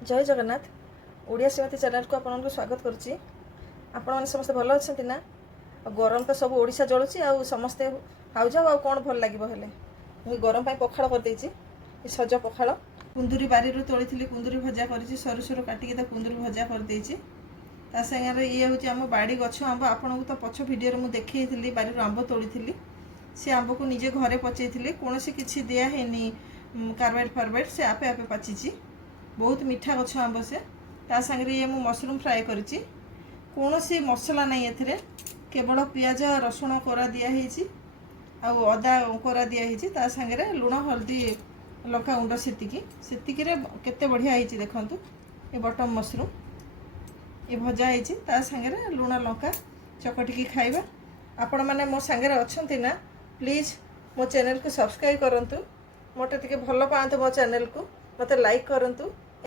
जय जगन्नाथ ओडिया श्रीमती चैनल को आपन को स्वागत करुच्ची। आपण मैंने समस्ते भल अच्छा ना। गरम तो सब ओडिशा जलुची आ समस्ते खाऊ जाओ आ कौन भल लगे हेले मुझे गरम पाई पखाड़ करदे सज पखाड़ कुंदुरी बारी तोड़ी कुंदुरी भजा कर सरू सरू काटिकी कुंदुरी भजा करदे सागर ये हूँ आम बाड़ी गछ आंब आपन को तो पछ भिडियो मुझे देखी बारी आंब तोड़ी से आंब को निजे घरे पचई कौन किसी दिहनी कार्बाइड फार्बाइड से आपे आपे पाची बहुत मीठा गछ आंब से सागर ये मुझे मशरूम फ्राए करी कौन मसला नहीं एथिरे केवल पियाज रसुण कोरा दिखाई अदा कोरा दिखाई सागर लुण हल्दी लंका गुंड सेतिकी केते बढ़िया होती देखु ये बटम मशरूम ये भजा होती सागर लुण लंका चकटिकी खाइबा। आपण मैंने मो सांगे अच्छा ना प्लीज मो चैनल को सब्सक्राइब करूँ मत भल पातु मो चैनल को मत लाइक करूँ